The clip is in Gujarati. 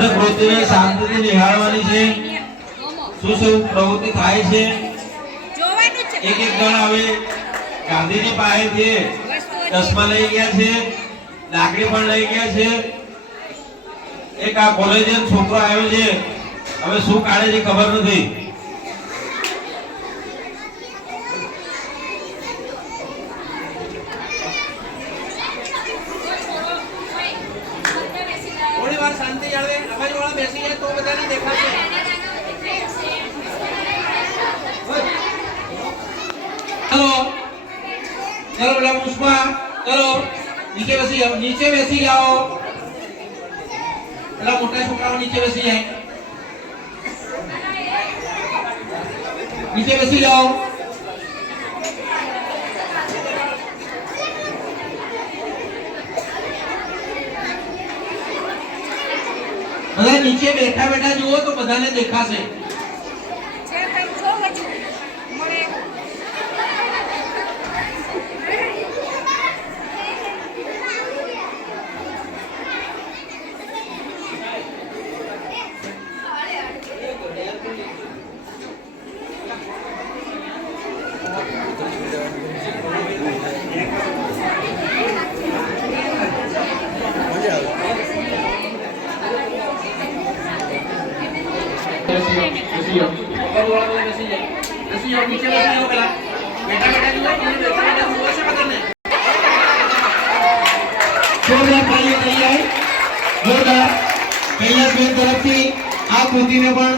આપણે કૃતિને શાંતિથી નિહાળવાની છે શું શું પ્રવૃત્તિ થાય છે એક એક જણ આવે ગાંધીજી પાસેથી ચશ્મા લઈ ગયા છે લાકડી પણ લઈ ગયા છે એક આ કોલેજિયન છોકરો આવ્યો છે હવે શું કાઢે છે ખબર નથી થોડી વાર શાંતિ જાળવે અવાજવાળા બેસી જાય તો બધાને દેખાશે ચલો ચલો બેટા પુષ્પા ચલો નીચે બેસી જાઓ પેલા મોટા છોકરાઓ નીચે બેસી જાય નીચે બેસી જાઓ બધા નીચે બેઠા બેઠા જુઓ તો બધાને દેખાશે જોરદાર કૈલાસબેન તરફથી આ કૃતિને પણ